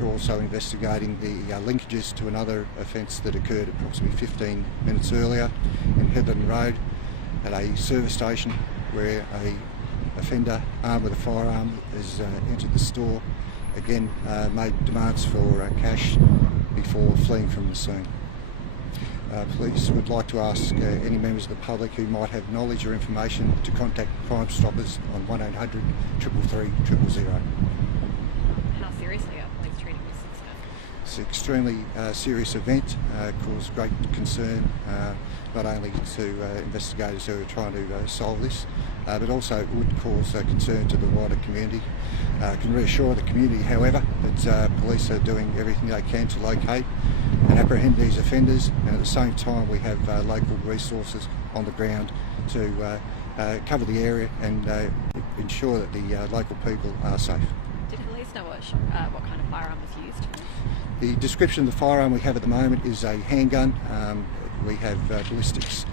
We're also investigating the linkages to another offence that occurred approximately 15 minutes earlier in Headland Road at a service station where a offender armed with a firearm has entered the store, again made demands for cash before fleeing from the scene. Police would like to ask any members of the public who might have knowledge or information to contact Crime Stoppers on 1800 333 000. How seriously are police treating this incident? It's an extremely serious event, caused great concern not only to investigators who are trying to solve this, but also it would cause concern to the wider community. I can reassure the community, however, that police are doing everything they can to locate and apprehend these offenders, and at the same time we have local resources on the ground to cover the area and ensure that the local people are safe. Did police know what kind of firearm was used? The description of the firearm we have at the moment is a handgun. We have ballistics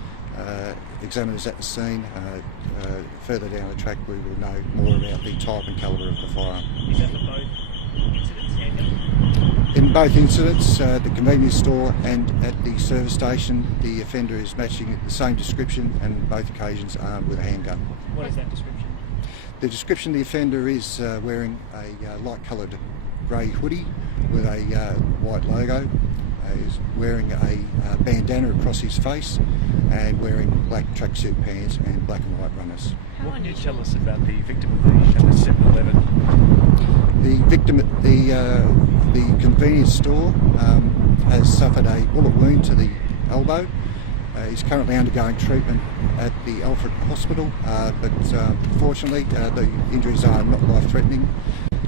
examiners at the scene. Further down the track we will know more about the type and calibre of the firearm. Is that for both incidents, handgun? In both incidents, the convenience store and at the service station, the offender is matching the same description, and in both occasions armed with a handgun. What is that description? The description of the offender is wearing a light-coloured grey hoodie with a white logo. He's wearing a bandana across his face and wearing black tracksuit pants and black and white runners. What can you tell us about the victim of the 7-Eleven? The victim at the convenience store has suffered a bullet wound to the elbow. He's currently undergoing treatment at the Alfred Hospital, but fortunately the injuries are not life-threatening.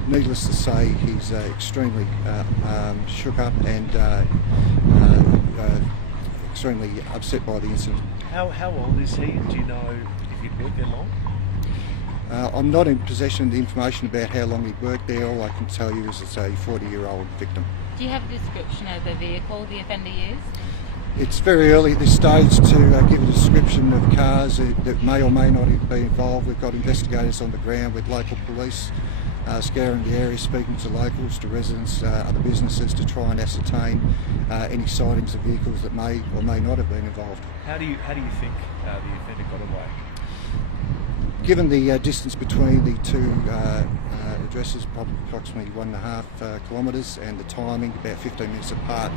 Needless to say, he's extremely shook up and extremely upset by the incident. How old is he? Do you know if he'd worked there long? I'm not in possession of the information about how long he worked there. All I can tell you is it's a 40-year-old victim. Do you have a description of the vehicle the offender used? It's very early at this stage to give a description of cars that may or may not be involved. We've got investigators on the ground with local police scouring the area, speaking to locals, to residents, other businesses to try and ascertain any sightings of vehicles that may or may not have been involved. How do you think the offender got away? Given the distance between the two addresses, probably approximately 1.5 kilometres, and the timing about 15 minutes apart,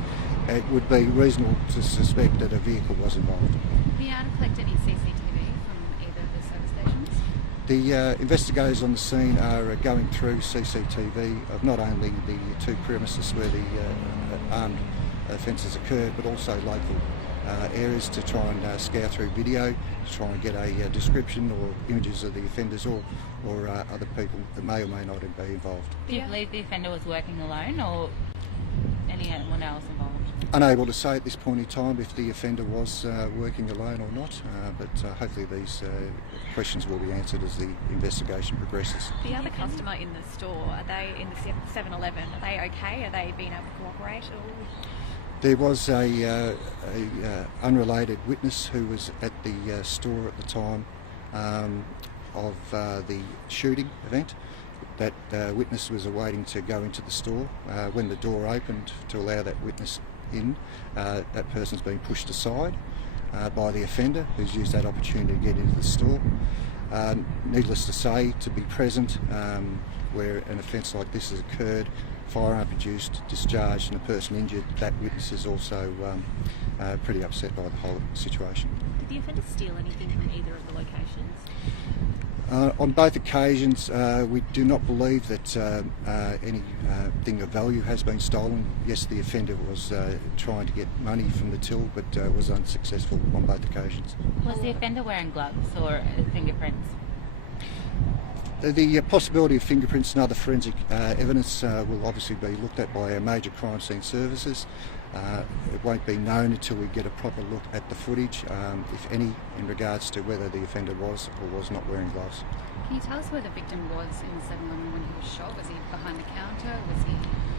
it would be reasonable to suspect that a vehicle was involved. Were you able to collect any CCTV from either of the service stations? The investigators on the scene are going through CCTV of not only the two premises where the armed offences occurred, but also local areas to try and scour through video, to try and get a description or images of the offenders or other people that may or may not be involved. Do you believe the offender was working alone or anyone else involved? Unable to say at this point in time if the offender was working alone or not, but hopefully these questions will be answered as the investigation progresses. The other customer in the store, are they in the 7-Eleven? Are they okay? Are they being able to cooperate at all? There was a unrelated witness who was at the store at the time of the shooting event. That witness was awaiting to go into the store. When the door opened to allow that witness in, that person's been pushed aside by the offender, who's used that opportunity to get into the store. Needless to say, to be present where an offence like this has occurred, firearm produced, discharged and a person injured, that witness is also pretty upset by the whole situation. Did the offender steal anything from either of the locations? On both occasions, we do not believe that anything of value has been stolen. Yes, the offender was trying to get money from the till, but was unsuccessful on both occasions. Was the offender wearing gloves or fingerprints? The possibility of fingerprints and other forensic evidence will obviously be looked at by our major crime scene services. It won't be known until we get a proper look at the footage, if any, in regards to whether the offender was or was not wearing gloves. Can you tell us where the victim was in 7-Eleven when he was shot? Was he behind the counter? Was he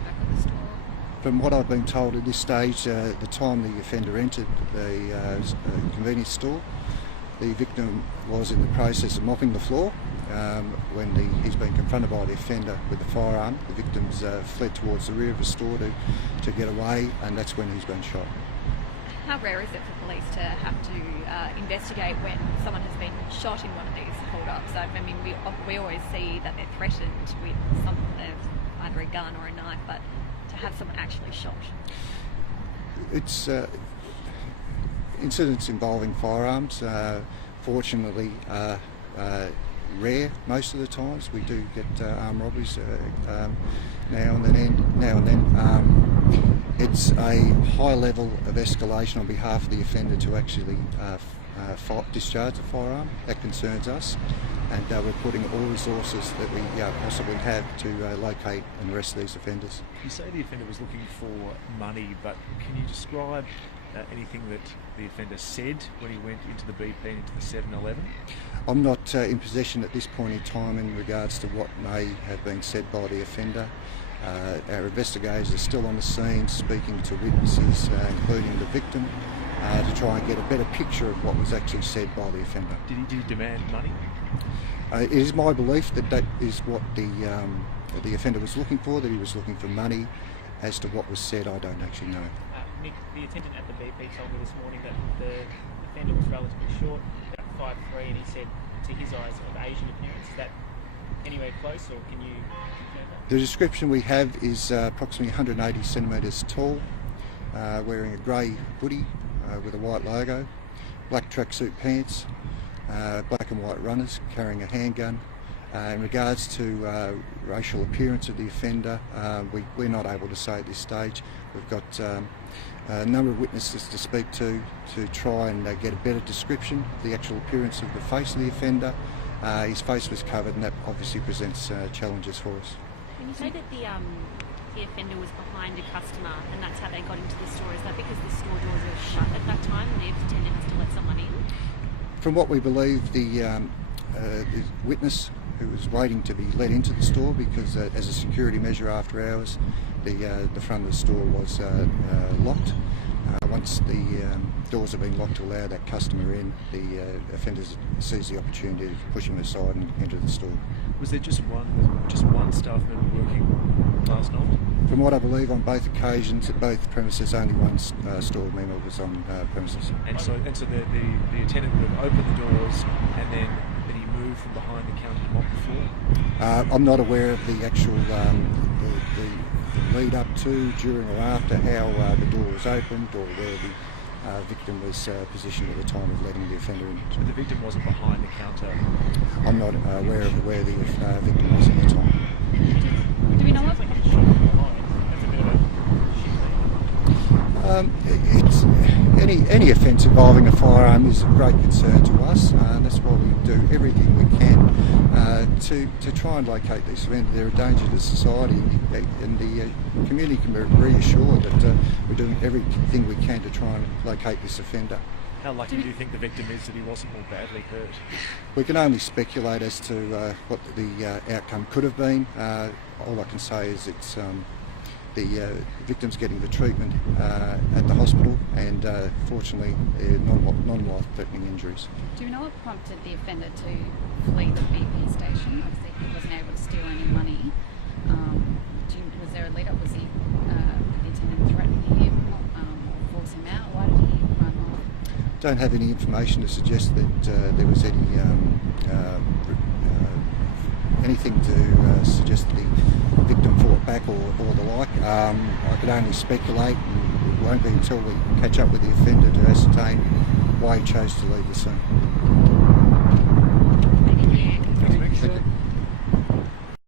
back at the store? From what I've been told at this stage, the time the offender entered the convenience store, the victim was in the process of mopping the floor. when he's been confronted by the offender with the firearm. The victim's fled towards the rear of the store to get away, and that's when he's been shot. How rare is it for police to have to investigate when someone has been shot in one of these hold-ups? I mean, we always see that they're threatened with something, either a gun or a knife, but to have someone actually shot. It's incidents involving firearms, fortunately, rare most of the times. We do get armed robberies now and then. It's a high level of escalation on behalf of the offender to actually discharge the firearm. That concerns us, and we're putting all resources that we possibly have to locate and arrest these offenders. You say the offender was looking for money, but can you describe anything that the offender said when he went into the BP and into the 7-Eleven? I'm not in possession at this point in time in regards to what may have been said by the offender. Our investigators are still on the scene speaking to witnesses, including the victim, to try and get a better picture of what was actually said by the offender. Did he demand money? It is my belief that that is what the offender was looking for, that he was looking for money. As to what was said, I don't actually know. Nick, the attendant at the BP told me this morning that the offender was relatively short, about 5'3", and he said, to his eyes, of Asian appearance. Is that anywhere close, or can you confirm that? The description we have is approximately 180 centimetres tall, wearing a grey hoodie with a white logo, black tracksuit pants, black and white runners, carrying a handgun. In regards to racial appearance of the offender, we're not able to say at this stage. We've got a number of witnesses to speak to try and get a better description of the actual appearance of the face of the offender. His face was covered, and that obviously presents challenges for us. When you say that the offender was behind a customer and that's how they got into the store, is that because the store doors are shut at that time and the attendant has to let someone in? From what we believe, the witness who was waiting to be let into the store, because as a security measure after hours, the front of the store was locked. Once the doors have been locked to allow that customer in, the offender sees the opportunity of pushing them aside and enter the store. Was there just one staff member working last night? From what I believe, on both occasions at both premises, only one store member was on premises. And so the attendant would have opened the doors, and then he moved from behind the counter to mop the floor? I'm not aware of the actual the lead up to, during or after how the door was opened, or where the victim was positioned at the time of letting the offender in. But the victim wasn't behind the counter? I'm not aware of where the victim was at the time. Do we know what? That's a bit of a It's any offence involving a firearm is of great concern to us, and that's why we do everything we can to try and locate these offenders. They're a danger to society, and the community can be reassured that we're doing everything we can to try and locate this offender. How lucky do you think the victim is that he wasn't more badly hurt? We can only speculate as to what the outcome could have been. All I can say is it's the victim's getting the treatment at the hospital, and fortunately non-life-threatening injuries. Do you know what prompted the offender to flee the BP station? Obviously he wasn't able to steal any money. Was there a lead-up? Was the attendant threatening him or force him out? Why did he run off? Don't have any information to suggest that there was any anything to suggest the victim fought back or the like. I could only speculate, and it won't be until we catch up with the offender to ascertain why he chose to leave the scene.